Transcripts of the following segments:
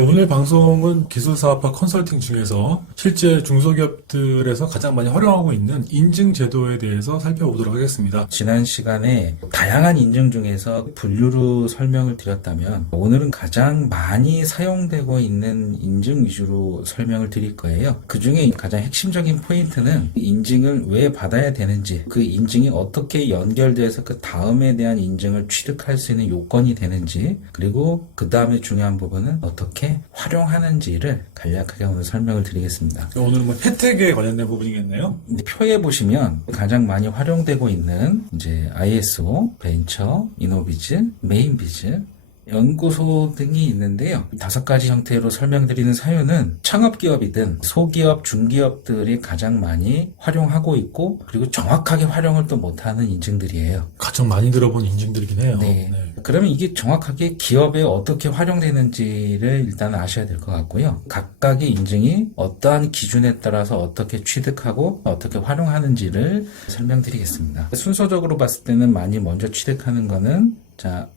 오늘 방송은 기술사업화 컨설팅 중에서 실제 중소기업들에서 가장 많이 활용하고 있는 인증 제도에 대해서 살펴보도록 하겠습니다. 지난 시간에 다양한 인증 중에서 분류로 설명을 드렸다면 오늘은 가장 많이 사용되고 있는 인증 위주로 설명을 드릴 거예요. 그 중에 가장 핵심적인 포인트는 인증을 왜 받아야 되는지, 그 인증이 어떻게 연결돼서 그 다음에 대한 인증을 취득할 수 있는 요건이 되는지, 그리고 그 다음에 중요한 부분은 어떻게 활용하는지를 간략하게 오늘 설명을 드리겠습니다. 오늘은 혜택에 관련된 부분이겠네요. 표에 보시면 가장 많이 활용되고 있는 이제 ISO, 벤처, 이노비즈, 메인비즈, 연구소 등이 있는데요. 5가지 형태로 설명드리는 사유는 창업기업이든 소기업, 중기업들이 가장 많이 활용하고 있고, 그리고 정확하게 활용을 또 못하는 인증들이에요. 가장 많이 들어본 인증들이긴 해요. 네. 그러면 이게 정확하게 기업에 어떻게 활용되는지를 일단 아셔야 될 것 같고요. 각각의 인증이 어떠한 기준에 따라서 어떻게 취득하고 어떻게 활용하는지를 설명드리겠습니다. 순서적으로 봤을 때는 많이 먼저 취득하는 거는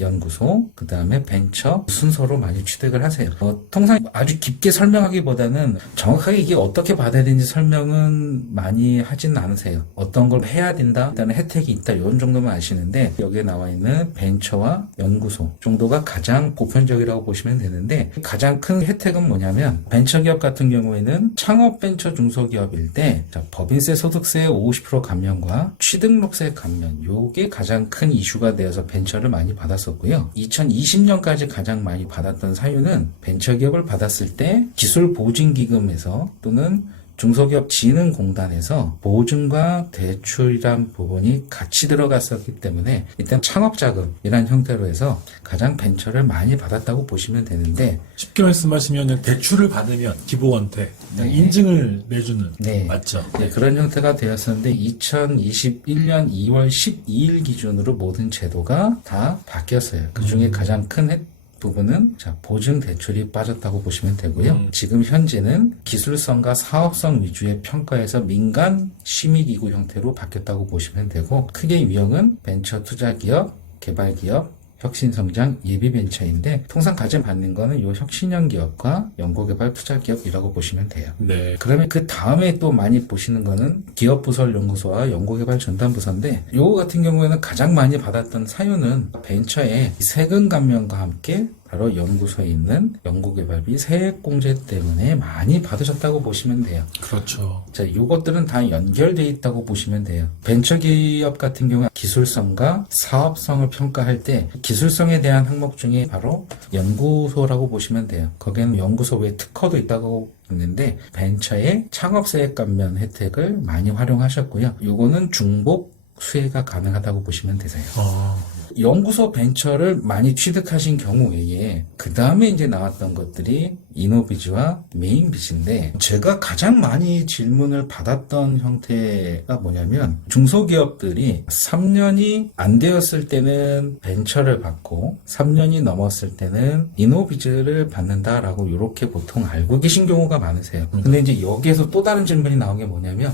연구소, 그 다음에 벤처 순서로 많이 취득을 하세요. 통상 아주 깊게 설명하기보다는 정확하게 이게 어떻게 받아야 되는지 설명은 많이 하지는 않으세요. 어떤 걸 해야 된다, 일단은 혜택이 있다, 이런 정도만 아시는데, 여기에 나와 있는 벤처와 연구소 정도가 가장 보편적이라고 보시면 되는데, 가장 큰 혜택은 뭐냐면, 벤처기업 같은 경우에는 창업 벤처 중소기업일 때 법인세 소득세 50% 감면과 취등록세 감면, 요게 가장 큰 이슈가 되어서 벤처를 많이 받았었고요. 2020년까지 가장 많이 받았던 사유는 벤처기업을 받았을 때 기술보증기금에서 또는 중소기업진흥공단에서 보증과 대출이란 부분이 같이 들어갔었기 때문에 일단 창업자금이란 형태로 해서 가장 벤처를 많이 받았다고 보시면 되는데, 쉽게 말씀하시면 대출을 받으면 기부원태, 인증을 내주는, 맞죠? 네, 그런 형태가 되었었는데 2021년 2월 12일 기준으로 모든 제도가 다 바뀌었어요. 그 중에 가장 큰 부분은 보증 대출이 빠졌다고 보시면 되고요. 지금 현재는 기술성과 사업성 위주의 평가에서 민간 심의기구 형태로 바뀌었다고 보시면 되고, 크게 유형은 벤처 투자기업, 개발기업, 혁신성장, 예비벤처인데 통상 가장 받는 거는 요 혁신형 기업과 연구개발 투자기업이라고 보시면 돼요. 네. 그러면 그 다음에 또 많이 보시는 거는 기업부설연구소와 연구개발 전담부서인데, 요거 같은 경우에는 가장 많이 받았던 사유는 벤처의 세금 감면과 함께 바로 연구소에 있는 연구개발비 세액공제 때문에 많이 받으셨다고 보시면 돼요. 그렇죠. 요것들은 다 연결되어 있다고 보시면 돼요. 벤처기업 같은 경우는 기술성과 사업성을 평가할 때 기술성에 대한 항목 중에 바로 연구소라고 보시면 돼요. 거기에는 연구소 외에 특허도 있다고 있는데, 벤처의 창업세액 감면 혜택을 많이 활용하셨고요. 요거는 중복 수혜가 가능하다고 보시면 되세요. 연구소 벤처를 많이 취득하신 경우에 그 다음에 이제 나왔던 것들이 이노비즈와 메인비즈인데, 제가 가장 많이 질문을 받았던 형태가 뭐냐면, 중소기업들이 3년이 안 되었을 때는 벤처를 받고 3년이 넘었을 때는 이노비즈를 받는다라고 이렇게 보통 알고 계신 경우가 많으세요. 근데 이제 여기에서 또 다른 질문이 나온 게 뭐냐면,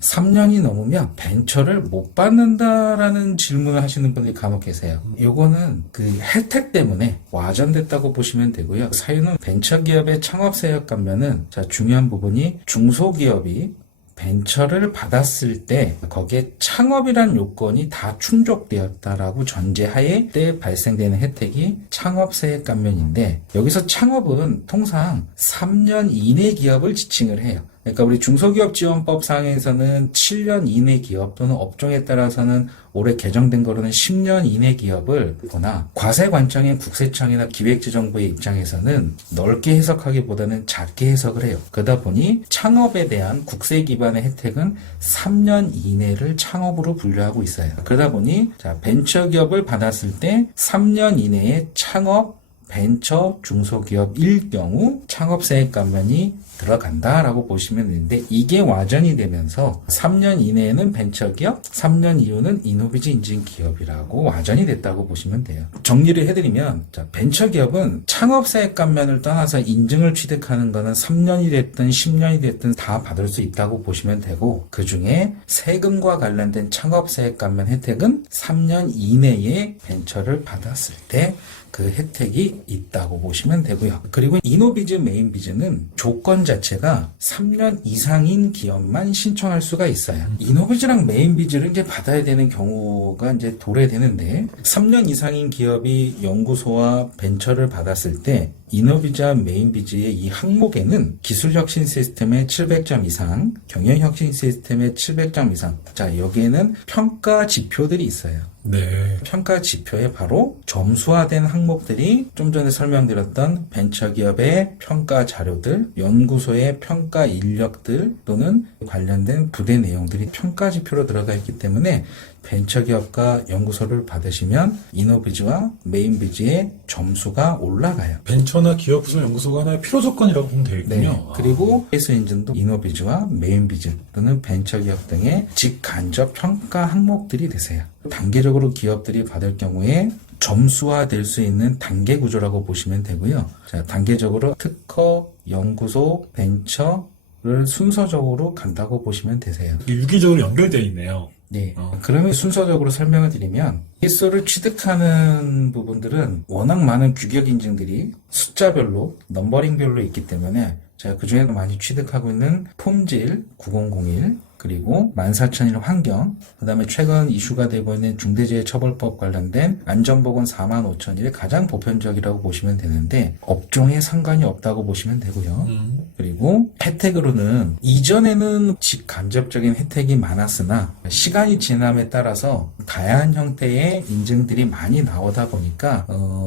3년이 넘으면 벤처를 못 받는다라는 질문을 하시는 분들이 간혹 계세요. 요거는 그 혜택 때문에 와전됐다고 보시면 되고요. 사유는 벤처기업의 창업세액 감면은 중요한 부분이 중소기업이 벤처를 받았을 때 거기에 창업이란 요건이 다 충족되었다라고 전제하에 때 발생되는 혜택이 창업세액 감면인데, 여기서 창업은 통상 3년 이내 기업을 지칭을 해요. 그러니까 우리 중소기업지원법 상에서는 7년 이내 기업 또는 업종에 따라서는 올해 개정된 거로는 10년 이내 기업을 보나, 과세관청인 국세청이나 기획재정부의 입장에서는 넓게 해석하기보다는 작게 해석을 해요. 그러다 보니 창업에 대한 국세 기반의 혜택은 3년 이내를 창업으로 분류하고 있어요. 그러다 보니 벤처기업을 받았을 때 3년 이내에 창업 벤처 중소기업일 경우 창업세액 감면이 들어간다라고 보시면 되는데, 이게 와전이 되면서 3년 이내에는 벤처기업, 3년 이후는 이노비즈 인증 기업이라고 와전이 됐다고 보시면 돼요. 정리를 해드리면, 벤처기업은 창업세액 감면을 떠나서 인증을 취득하는 거는 3년이 됐든 10년이 됐든 다 받을 수 있다고 보시면 되고, 그 중에 세금과 관련된 창업세액 감면 혜택은 3년 이내에 벤처를 받았을 때 그 혜택이 있다고 보시면 되고요. 그리고 이노비즈, 메인비즈는 조건 자체가 3년 이상인 기업만 신청할 수가 있어요. 이노비즈랑 메인비즈를 이제 받아야 되는 경우가 이제 도래되는데 3년 이상인 기업이 연구소와 벤처를 받았을 때 이노비즈와 메인비즈의 이 항목에는 기술혁신 시스템의 700점 이상, 경영혁신 시스템의 700점 이상. 자, 여기에는 평가 지표들이 있어요. 네. 평가 지표에 바로 점수화된 항목들이 좀 전에 설명드렸던 벤처기업의 평가 자료들, 연구소의 평가 인력들 또는 관련된 부대 내용들이 평가 지표로 들어가 있기 때문에 벤처기업과 연구소를 받으시면 이노비즈와 메인비즈의 점수가 올라가요. 벤처나 기업 부설 연구소가 하나의 필요 조건이라고 보면 네. 되겠군요. 그리고 케이스 인증도 이노비즈와 메인비즈 또는 벤처기업 등의 직간접 평가 항목들이 되세요. 단계적으로 기업들이 받을 경우에 점수화될 수 있는 단계 구조라고 보시면 되고요. 자, 단계적으로 특허, 연구소, 벤처를 순서적으로 간다고 보시면 되세요. 유기적으로 연결되어 있네요. 네. 그러면 순서적으로 설명을 드리면 케이스를 취득하는 부분들은 워낙 많은 규격 인증들이 숫자별로 넘버링별로 있기 때문에 제가 그중에도 많이 취득하고 있는 폼질 9001 그리고 14001 환경, 그 다음에 최근 이슈가 되고 있는 중대재해처벌법 관련된 안전보건 45001이 가장 보편적이라고 보시면 되는데 업종에 상관이 없다고 보시면 되고요. 그리고 혜택으로는 이전에는 직간접적인 혜택이 많았으나 시간이 지남에 따라서 다양한 형태의 인증들이 많이 나오다 보니까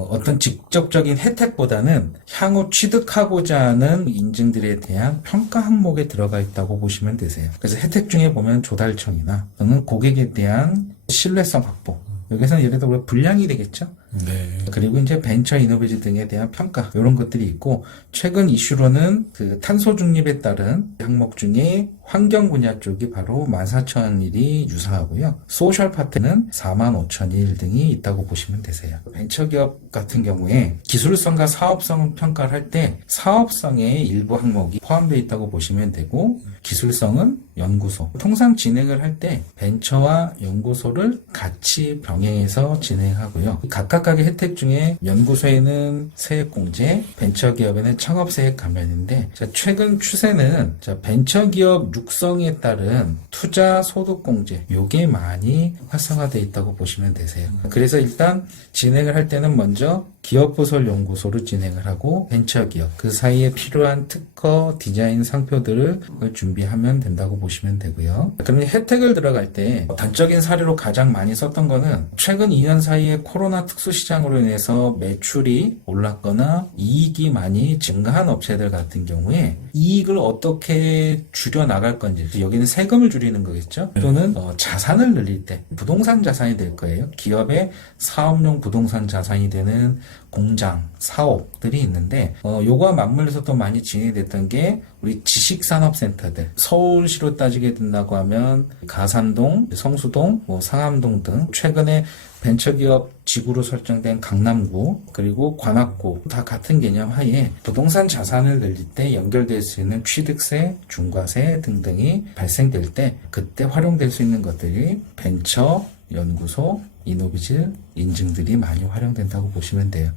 어떤 직접적인 혜택보다는 향후 취득하고자 하는 인증들에 대한 평가 항목에 들어가 있다고 보시면 되세요. 그래서 혜택 중에 보면 조달청이나 또는 고객에 대한 신뢰성 확보, 여기서는 예를 들어 불량이 되겠죠. 네. 그리고 이제 벤처 이노베이지 등에 대한 평가 이런 것들이 있고 최근 이슈로는 그 탄소 중립에 따른 항목 중에 환경 분야 쪽이 바로 14,001이 유사하고요. 소셜 파트는 45,001 등이 있다고 보시면 되세요. 벤처기업 같은 경우에 기술성과 사업성 평가를 할 때 사업성의 일부 항목이 포함되어 있다고 보시면 되고 기술성은 연구소. 통상 진행을 할 때 벤처와 연구소를 같이 병행해서 진행하고요. 각각의 혜택 중에 연구소에는 세액공제, 벤처기업에는 창업세액 감면인데 최근 추세는 벤처기업 육성에 따른 투자 소득공제 요게 많이 활성화되어 있다고 보시면 되세요. 그래서 일단 진행을 할 때는 먼저 기업부설 연구소를 진행을 하고 벤처기업 그 사이에 필요한 특허, 디자인 상표들을 준비하면 된다고 보시면 되고요. 그러면 혜택을 들어갈 때 단적인 사례로 가장 많이 썼던 거는 최근 2년 사이에 코로나 특수시장으로 인해서 매출이 올랐거나 이익이 많이 증가한 업체들 같은 경우에 이익을 어떻게 줄여나갈 건지 여기는 세금을 줄이는 거겠죠. 또는 자산을 늘릴 때 부동산 자산이 될 거예요. 기업의 사업용 부동산 자산이 되는 공장, 사업들이 있는데 요거와 맞물려서 또 많이 진행됐던 게 우리 지식산업센터들 서울시로 따지게 된다고 하면 가산동, 성수동, 상암동 등 최근에 벤처기업 지구로 설정된 강남구 그리고 관악구 다 같은 개념 하에 부동산 자산을 늘릴 때 연결될 수 있는 취득세, 중과세 등등이 발생될 때 그때 활용될 수 있는 것들이 벤처, 연구소, 이노비즈 인증들이 많이 활용된다고 보시면 돼요.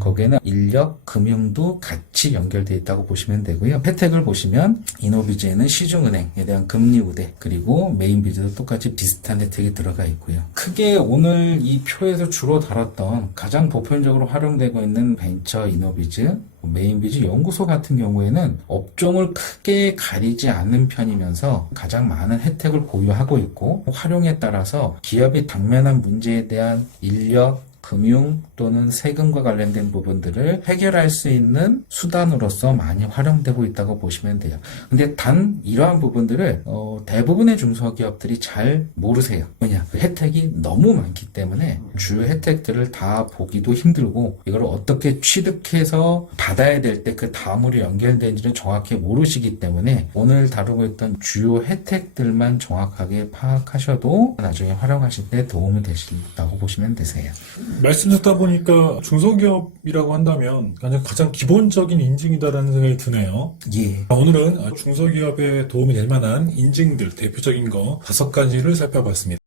거기에는 인력, 금융도 같이 연결되어 있다고 보시면 되고요. 혜택을 보시면 이노비즈에는 시중은행에 대한 금리 우대 그리고 메인비즈도 똑같이 비슷한 혜택이 들어가 있고요. 크게 오늘 이 표에서 주로 다뤘던 가장 보편적으로 활용되고 있는 벤처 이노비즈 메인비즈 연구소 같은 경우에는 업종을 크게 가리지 않는 편이면서 가장 많은 혜택을 보유하고 있고 활용에 따라서 기업이 당면한 문제에 대한 인력, 금융 또는 세금과 관련된 부분들을 해결할 수 있는 수단으로서 많이 활용되고 있다고 보시면 돼요. 근데 단 이러한 부분들을 대부분의 중소기업들이 잘 모르세요. 왜냐? 그 혜택이 너무 많기 때문에 주요 혜택들을 다 보기도 힘들고 이걸 어떻게 취득해서 받아야 될 때 그 다음으로 연결되는지는 정확히 모르시기 때문에 오늘 다루고 있던 주요 혜택들만 정확하게 파악하셔도 나중에 활용하실 때 도움이 되신다고 보시면 되세요. 말씀 듣다 보니까 중소기업이라고 한다면 가장 기본적인 인증이다라는 생각이 드네요. 예. 오늘은 중소기업에 도움이 될 만한 인증들 대표적인 거 5가지를 살펴봤습니다.